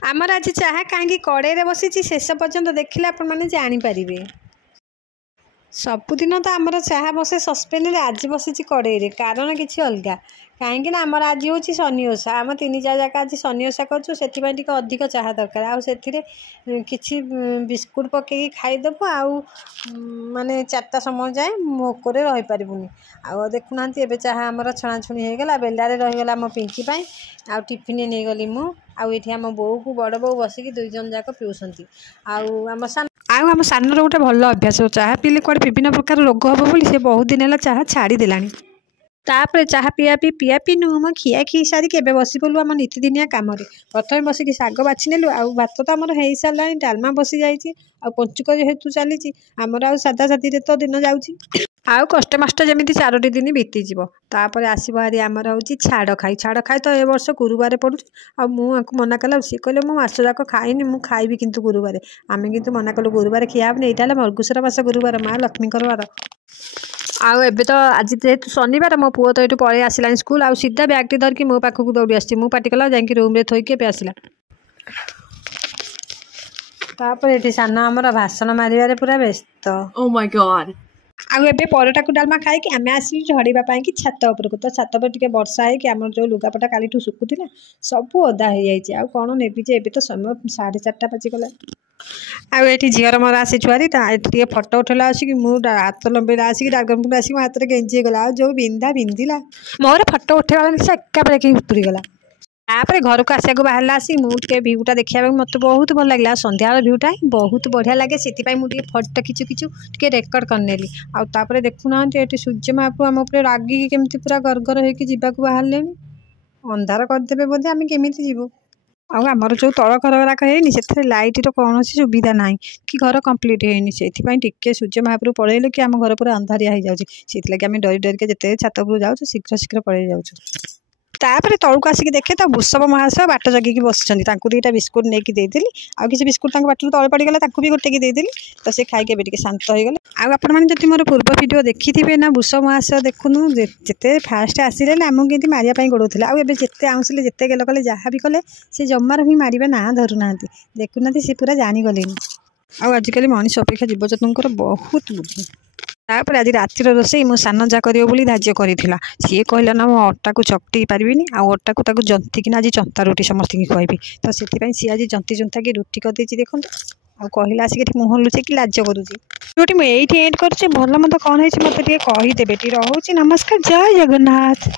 आमर आज चाहा कहीं कड़े बसी शेष पर्यंत देखिले आपण मैंने जानीपारे। सबुदिन तो आमर चाहा बसे सस्पेन आज बसी कड़े कारण किसी अलग कहीं आमर आज हूँ शनि ओषा आम 3-4 जाक आज शनि ओषा करूँ से अधिक चाहा दरकार आउ कि बिस्कुट पकई खाईदेबू आउ माने 4टा समय जाए मोकरे रही पारूनी आउ देखुना ए चाहा आमर छणाछुणी होगला बेलारे रहीगला मो पिंकी आउ टिफिन नहीं गली मुझे आम बो को बड़ बो बसिक 2 जन जाक पिउसंती आम सानर गोटे भल अभ्यास चाहा पीले कड़े विभिन्न प्रकार रोग हम बोली से बहुत दिन है चाहा छाड़देला तापर चाहा पिया पी नुह मो खिया खी सारिक एवं बसी पड़ू आम नीतिदिनिया कम प्रथम बसिक शाग बाछि नेलु आउ भात तो आमर हो सारा डालमा बसी जाइए आ पंचुक जेहेतु चली आमर आउ सादा सादी तो दिन जाऊँगी आउ कष्ट मष्ट जमी 4 दिन बीतीज तापर आसो हारी आमर हूँ छाड़ खाई तो ए वर्ष गुरुवार पड़ू आ मुझे मना कला सी कहले मुझ मास जाक खाइनी मुझे खाइबी किंतु गुरुवार आम किंतु मना कलु गुरुवार खियाबनी यहाँ मर्गुसर मास गुरुवार माँ लक्ष्मीकर बार आउ एबे तो आज जेहेतु शनिवार मो पुओ तो ये पलि आसला स्कूल आउ सीधा बैगटी धरिकी मो पाखक दौड़ी आसी मु पाटी कला जाकि रूम रे थोइके पे आसला तापर ये सान आमर भाषण मारे पूरा व्यस्त Oh my god. आउ एबे परोटा को डालमा खाई आम आसी झड़ापी कि छात उपरक तो छात पर टे वर्षा है कि आम जो लुगापटा काली सुकुला सब ओदा हो जाए आउ कौन नेबी जे एबे तो समय 4:30 बाजिगला आउ ये झीर मोर आसी छुआरी टे फटो उठेला आसिक मुझे हाथ लंबेला आसिक ड्रागन आसिक मो हाथ में गेंजी गला जो बिंधा बिंधिला मोर फटो उठेगा से एका बेले उतरी गला तापर घर को आसा बाहर आसी मुझे भ्यूटा देखा मत बहुत भल लगे सन्ध्या भ्यूटा बहुत बढ़िया लगे से मुझे फटो खिचु खिचु टे रेकर्ड करनेली आउे देखुना ये सूर्य महाप्रभु आम उपर रागिकी केमती पूरा गरगर होकर बाहर अंधार करदे बोधे आम केमी जीवु आमर जो तल घर गुराक है लाइट कौन सुविधा ना कि घर कंप्लीट होनी से टिके सूर्य महाप्रभु पलैले कि आम घर पूरा अंधारिया हो जाए आम डरी डरिके जिते छात उपरକୁ जाऊँ शीघ्र शीघ्र पलि जाऊँ तापर तौक आसिक देखे तो वृषभ महाशय बाट जगिकी बसी 2टा बिस्कुट नहीं देती आउ किसी बिस्कुट बाट तले पड़गला भी गोटे देती तो से खाई भी शांत हो गले आपड़ी मोर पूर्व भिडियो देखी थे ना वृषभ महाशय देखुनु जिते फास्ट आसिले आमको किसी मारे गोड़े आए जिते आउसले जिते गेल कले जहाँ भी कले सी जमार भी मारे ना धरू ना देखुना सी पूरा जानीगले आजिकल मनीष अपेक्षा जीवजंतुर बहुत बुद्धि तापर आज रातिर रोषे मो सान जा कर धार्य कर सी कहला ना मो अटा को चकटी पारिनी आटा को जंतिकिना आज चंता रुटी समस्त खुआबी तो से सी आज जंती जुंता की रुटी करदे देखो आ कहला आसिक मुह लुचे कि लाज करुँची जोटी मुझे एंड कर भल मत कौन है मत कहीदेवे रोचे नमस्कार जय जगन्नाथ।